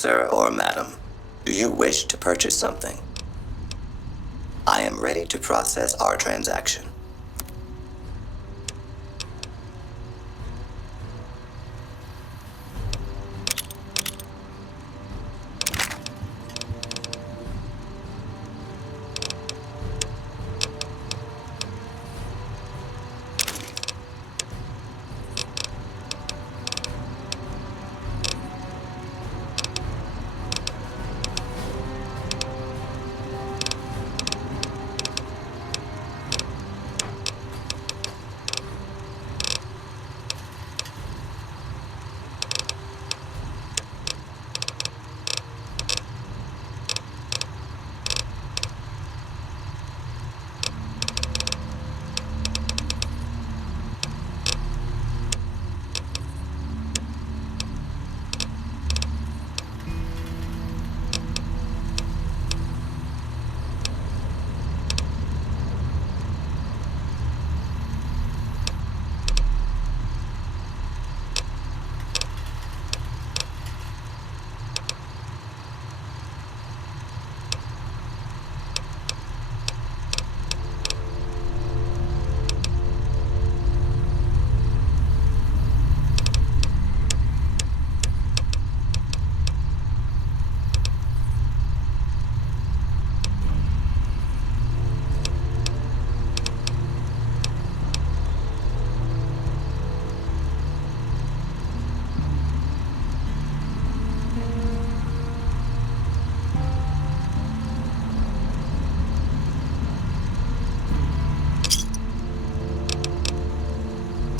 sir or madam. Do you wish to purchase something? I am ready to process our transaction.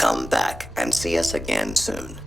Come back and see us again soon.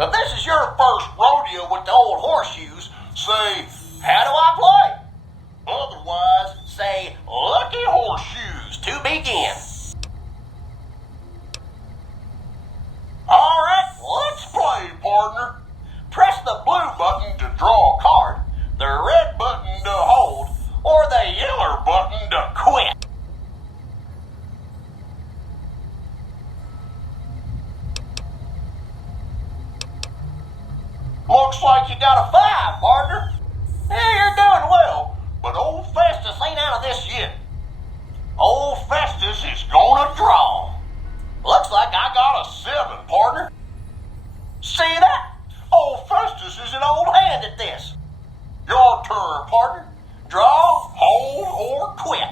If this is your first rodeo with the old horseshoes, say, how do I play? Otherwise, say, lucky horseshoes to begin. All right, let's play, partner. Press the blue button to draw a card, the red button to hold, or the yellow button to quit. Looks like you got a 5, partner. Yeah, you're doing well, but old Festus ain't out of this yet. Old Festus is gonna draw. Looks like I got a 7, partner. See that? Old Festus is an old hand at this. Your turn, partner. Draw, hold, or quit.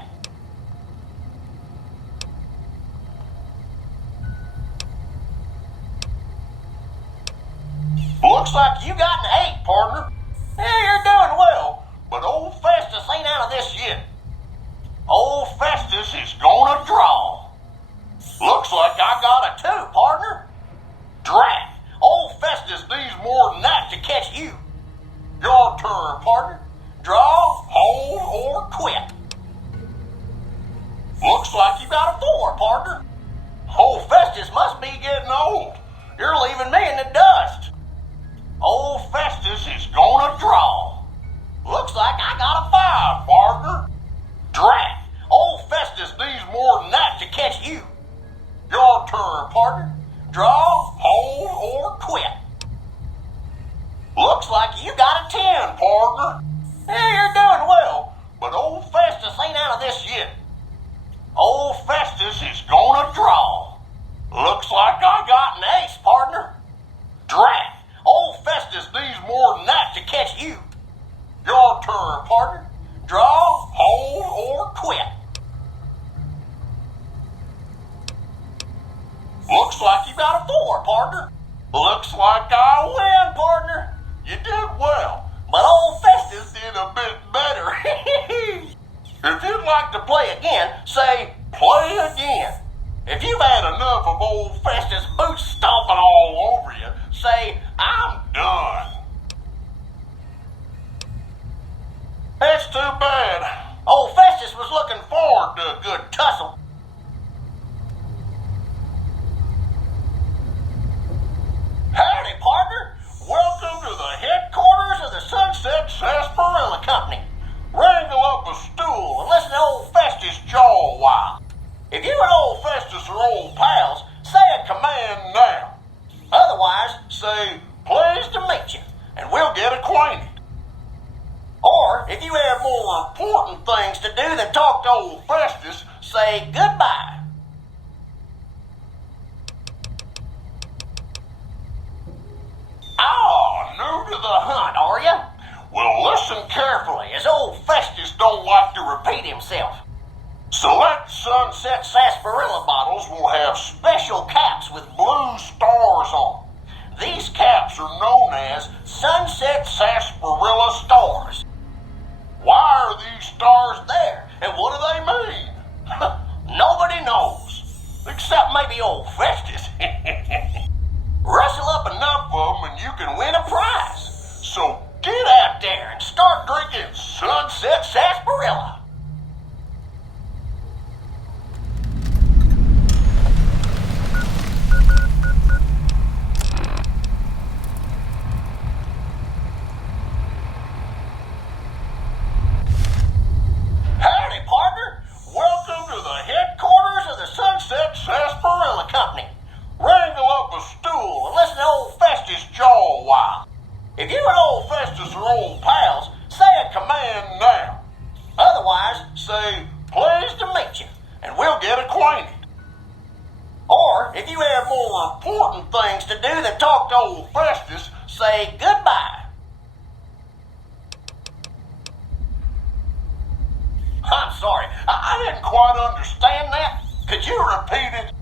Looks like you got an 8, partner. Yeah, you're doing well, but old Festus ain't out of this yet. Old Festus is gonna draw. Looks like I got a 2, partner. Drat. Old Festus needs more than that to catch you. Your turn, partner. Draw, hold, or quit. Looks like you got a 4, partner. Old Festus must be getting old. You're leaving me in the dust. Old Festus is gonna draw. Looks like I got a 5, partner. Drat. Old Festus needs more than that to catch you. Your turn, partner. Draw, hold, or quit. Looks like you got a 10, partner. Yeah, you're doing well, but old Festus ain't out of this yet. Old Festus is gonna draw. Looks like I got an ace, partner. Drat. Old Festus needs more than that to catch you. Your turn, partner. Draw, hold, or quit. Looks like you got a 4, partner. Looks like I win, partner. You did well, but old Festus did a bit better. If you'd like to play again, say, play again. If you've had enough of old Festus boots stomping all over you, say, I'm done. That's too bad. Old Festus was looking forward to a good tussle. Howdy, partner. Welcome to the headquarters of the Sunset Sarsaparilla Company. Wrangle up a stool and listen to old Festus jaw a while. If you and old Festus are old pals, say a command now. Otherwise, say, pleased to meet you, and we'll get acquainted. Or, if you have more important things to do than talk to old Festus, say goodbye. New to the hunt, are you? Well, listen carefully, as old Festus don't like to repeat himself. Select Sunset Sarsaparilla bottles will have special caps with blue stars on. These caps are known as Sunset Sarsaparilla stars. Why are these stars there, and what do they mean? Nobody knows, except maybe old Festus. Rustle up enough of them and you can win a prize. So get out there and start drinking Sunset Sarsaparilla. Howdy, partner. Welcome to the headquarters of the Sunset Sarsaparilla Company. Wrangle up a stool and listen to old Festus jaw a while. If you and old Festus are old pals, say a command now. Otherwise, say, pleased to meet you, and we'll get acquainted. Or, if you have more important things to do than talk to old Festus, say goodbye. I'm sorry, I didn't quite understand that. Could you repeat it?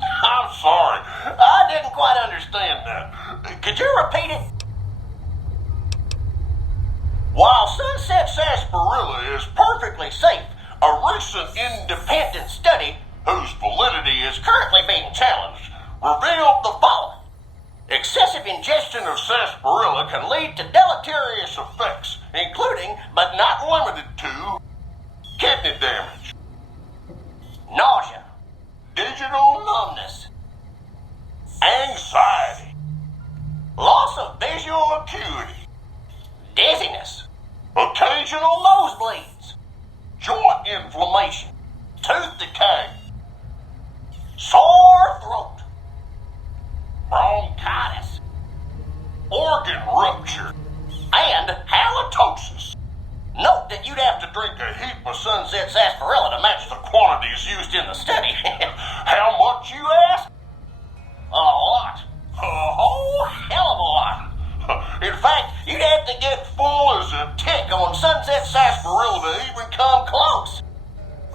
I'm sorry, I didn't quite understand that. Could you repeat it? While Sunset Sarsaparilla is perfectly safe, a recent independent study, whose validity is currently being challenged, revealed the following. Excessive of sarsaparilla can lead to deleterious effects, including, but not limited to, kidney damage, nausea, digital numbness, anxiety, loss of visual acuity, dizziness, occasional nosebleeds, joint inflammation, tooth decay, sore throat, bronchitis, organ rupture, and halitosis. Note that you'd have to drink a heap of Sunset sarsaparilla to match the quantities used in the study. How much, you ask? A lot. A whole hell of a lot. In fact, you'd have to get full as a tick on Sunset sarsaparilla to even come close.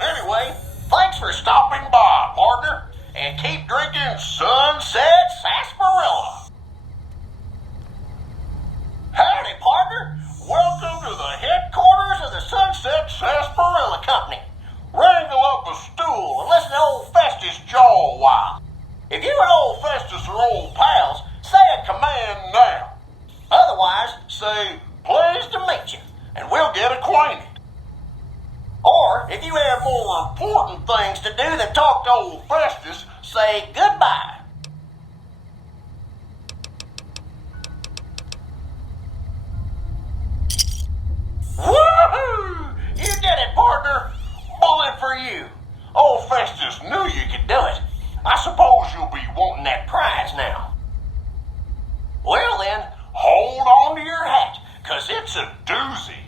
Anyway, thanks for stopping by, partner, and keep drinking Sunset sarsaparilla. Howdy, partner. Welcome to the headquarters of the Sunset Sarsaparilla Company. Wrangle up a stool and listen to old Festus jaw a while. If you and old Festus are old pals, say a command now. Otherwise, say, pleased to meet you, and we'll get acquainted. Or, if you have more important things to do than talk to old Festus, say goodbye. Woohoo! You did it, partner. Bullet for you. Old Festus knew you could do it. I suppose you'll be wanting that prize now. Well then, hold on to your hat, 'cause it's a doozy.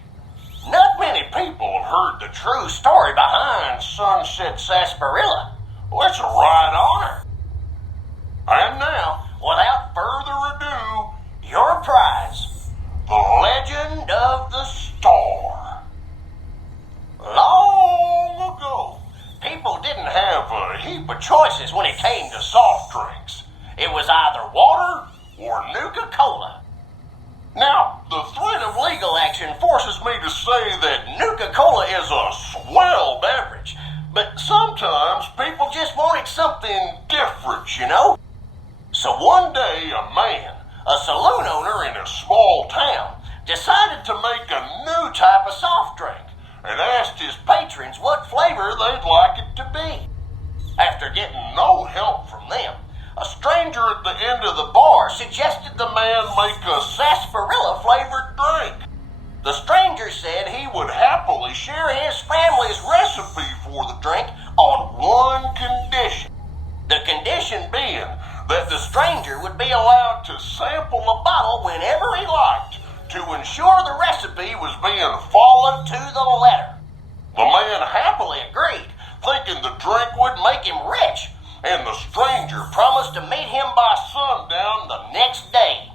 Not many people have heard the true story behind Sunset sarsaparilla. Well, it's a right honor. And now, without further ado, your prize, the Legend of the Star. Long ago, people didn't have a heap of choices when it came to soft drinks. It was either water or Nuka-Cola. Now, the threat of legal action forces me to say that Nuka-Cola is a swell beverage, but sometimes people just wanted something different, you know? So one day, a man, a saloon owner in a small town, decided to make a new type of soft drink and asked his patrons what flavor they'd like it to be. After getting no help from them, a stranger at the end of the bar suggested the man make a sarsaparilla-flavored drink. The stranger said he would happily share his family's recipe for the drink on one condition. The condition being that the stranger would be allowed to sample a bottle whenever he liked to ensure the recipe was being followed to the letter. The man happily agreed, thinking the drink would make him rich, and the stranger promised to meet him by sundown the next day.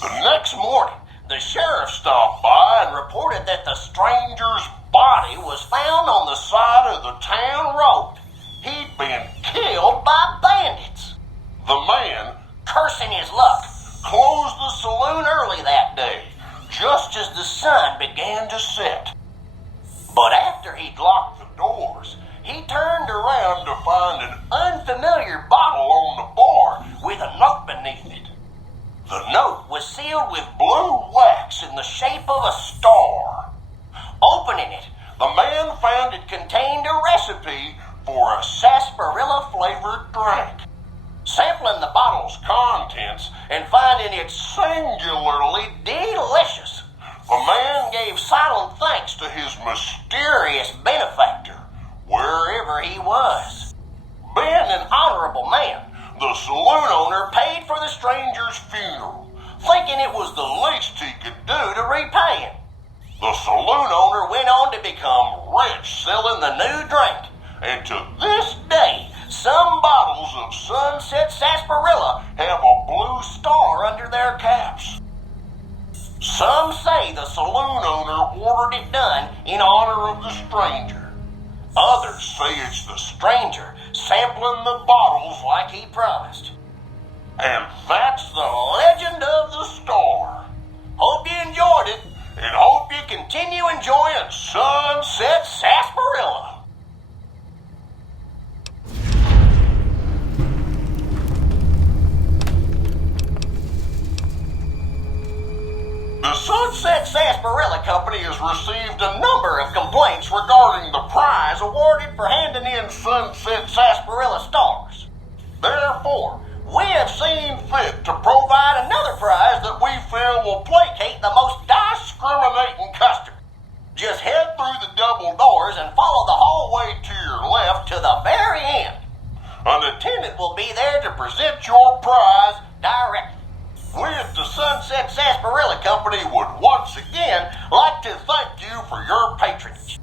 The next morning, the sheriff stopped by and reported that the stranger's body was found on the side of the town road. He'd been killed by bandits. The man, cursing his luck, closed the saloon early that day, just as the sun began to set. But after he'd locked the doors, he turned around to find an unfamiliar bottle on the bar with a note beneath it. The note was sealed with blue wax in the shape of a star. Opening it, the man found it contained a recipe for a sarsaparilla-flavored drink. Sampling the bottle's contents and finding it singularly delicious, the man gave silent thanks to his mysterious benefactor, wherever he was. Being an honorable man, the saloon owner paid for the stranger's funeral, thinking it was the least he could do to repay him. The saloon owner went on to become rich selling the new drink, and to this day, some bottles of Sunset sarsaparilla have a blue star under their caps. Some say the saloon owner ordered it done in honor of the stranger. Others say it's the stranger sampling the bottles like he promised. And that's the legend of the star. Hope you enjoyed it, and hope you continue enjoying Sunset sarsaparilla. Sarsaparilla Company has received a number of complaints regarding the prize awarded for handing in Sunset Sarsaparilla stars. Therefore, we have seen fit to provide another prize that we feel will placate the most discriminating customer. Just head through the double doors and follow the hallway to your left to the very end. An attendant will be there to present your prize directly. We at the Sunset Sarsaparilla Company would once again like to thank you for your patronage.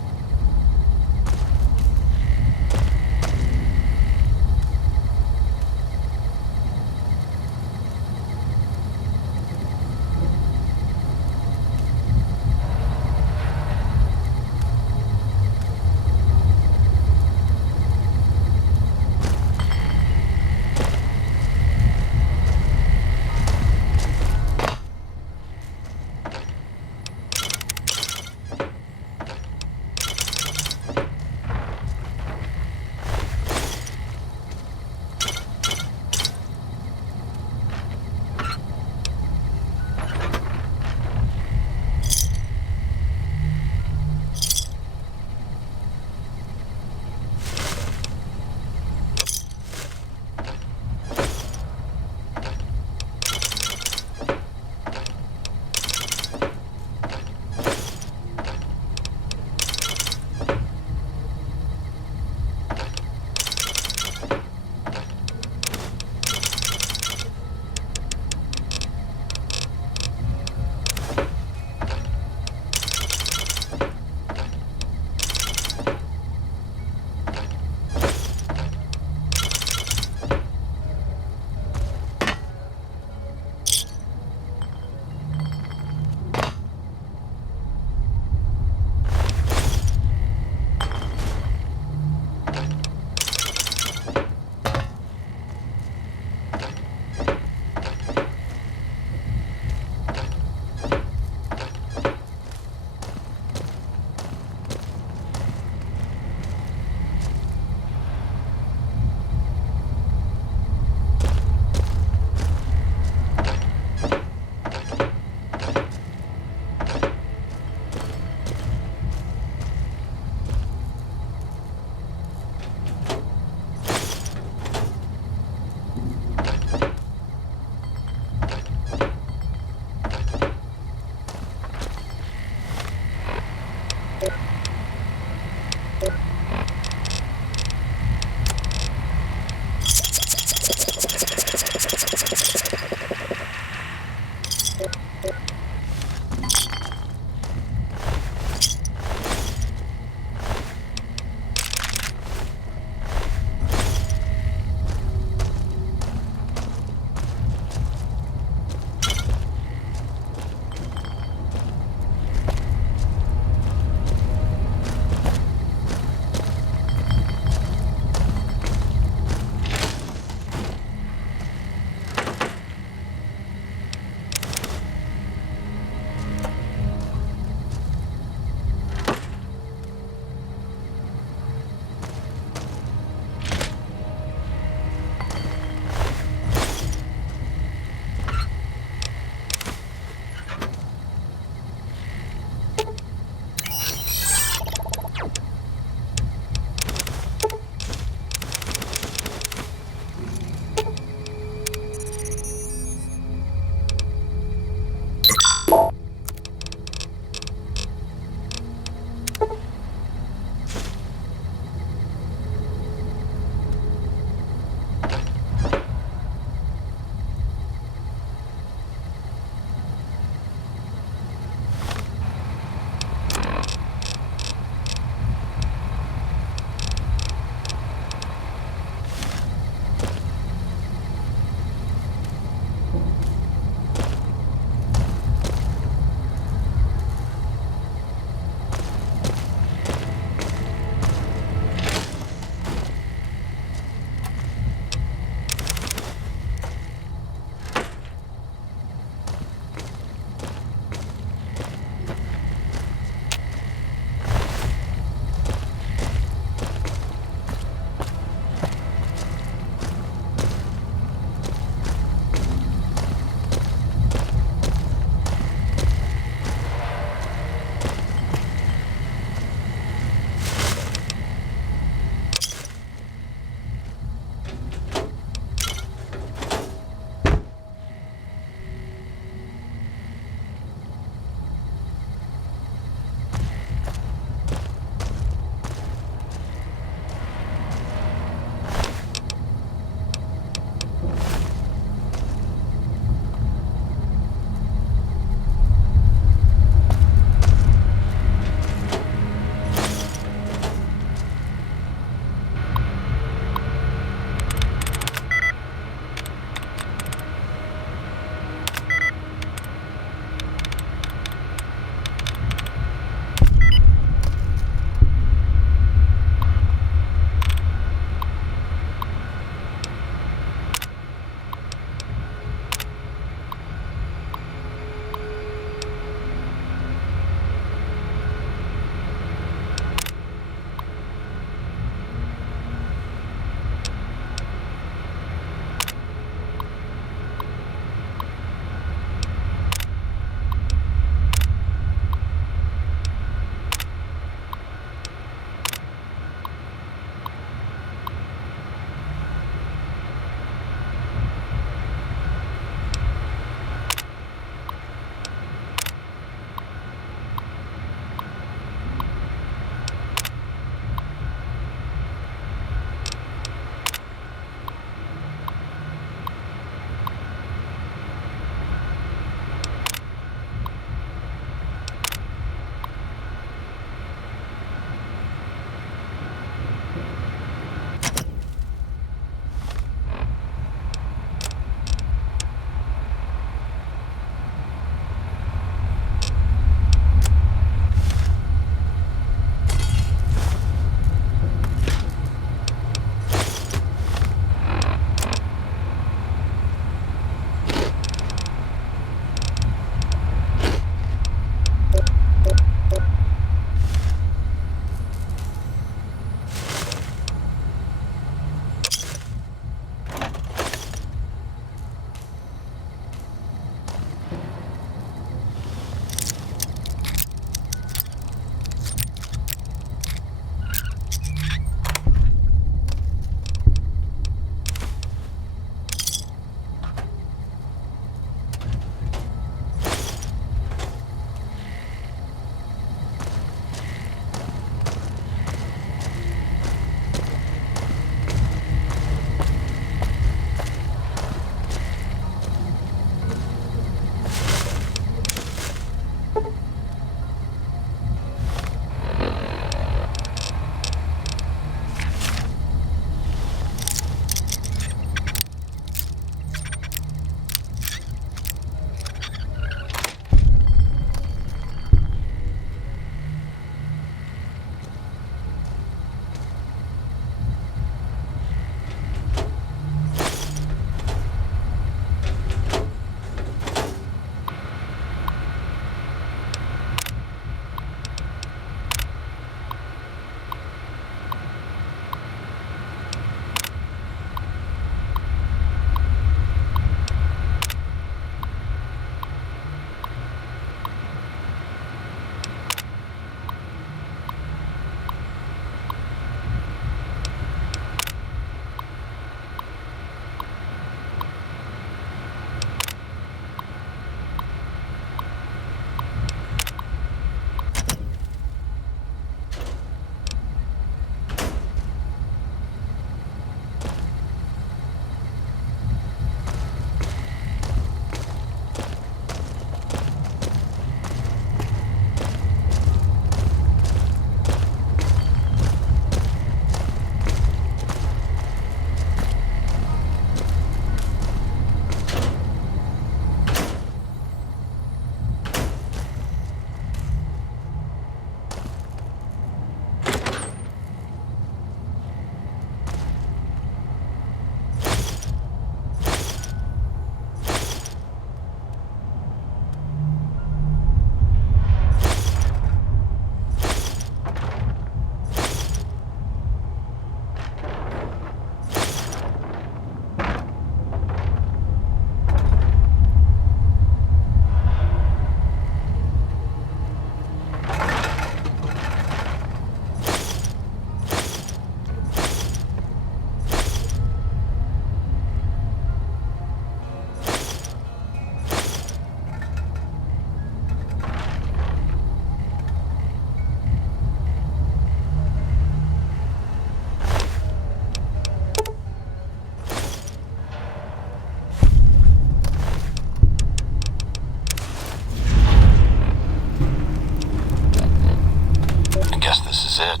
is it.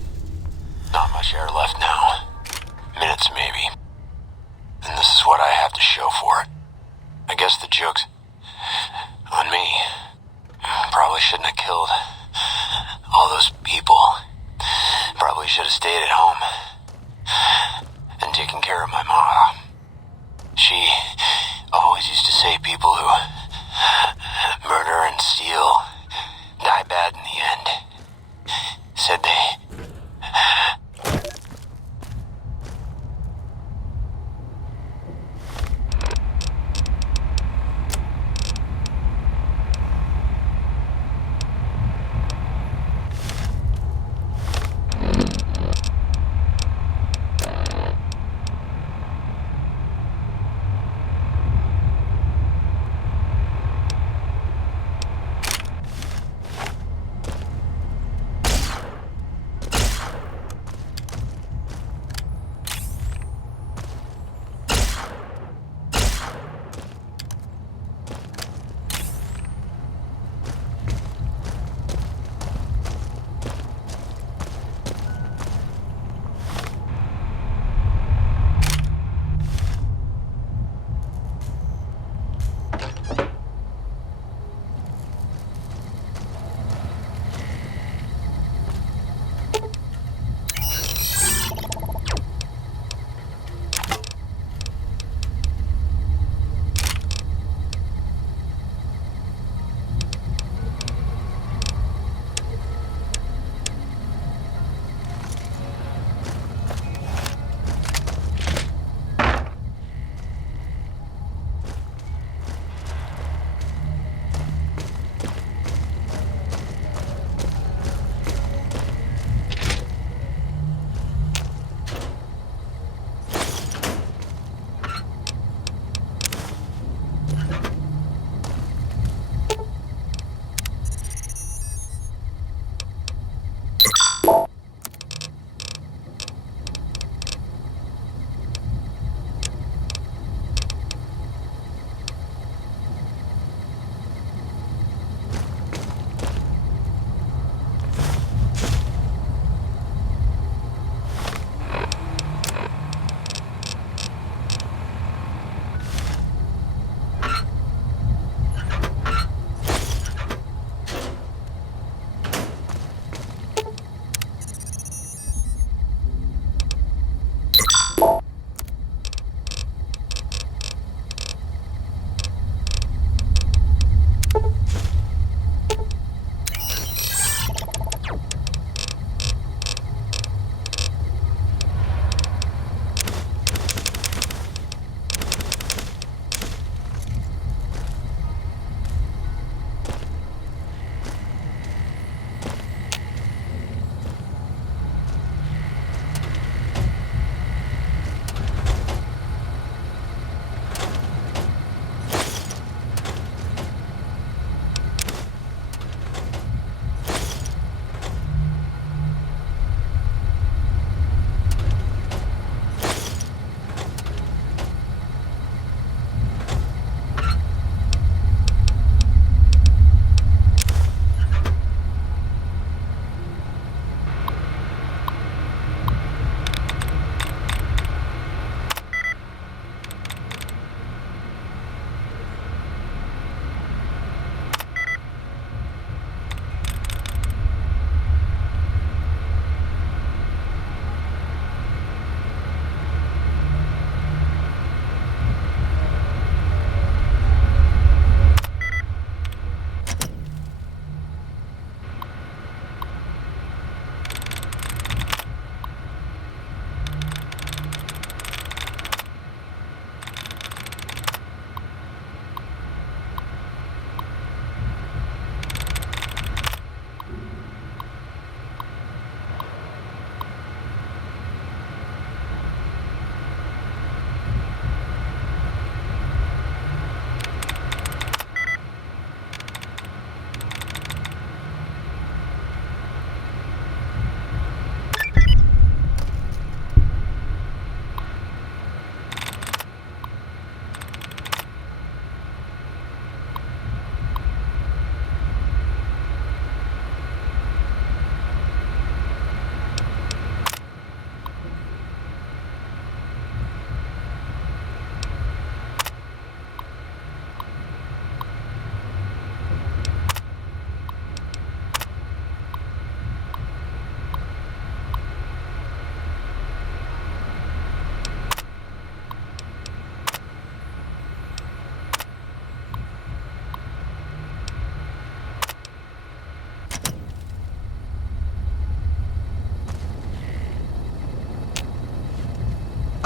Not much air left now. Minutes, maybe. And this is what I have to show for it. I guess the joke's on me. Probably shouldn't have killed all those people. Probably should have stayed at home and taken care of my mom. She always used to say people who murder and steal die bad in the end. Said they...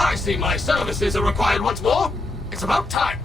I see my services are required once more. It's about time.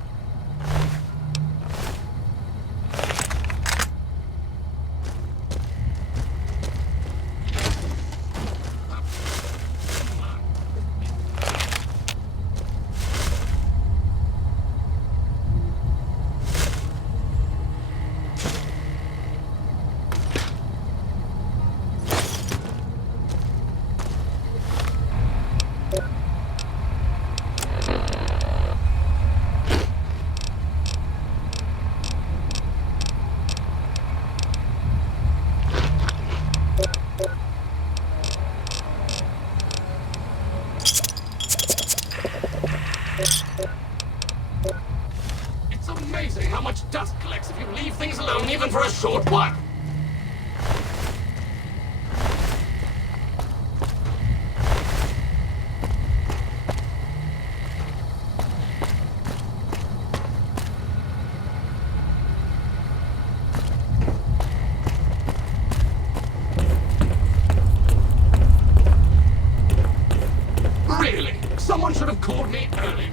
It's amazing how much dust collects if you leave things alone even for a short while. Really? Someone should have called me earlier.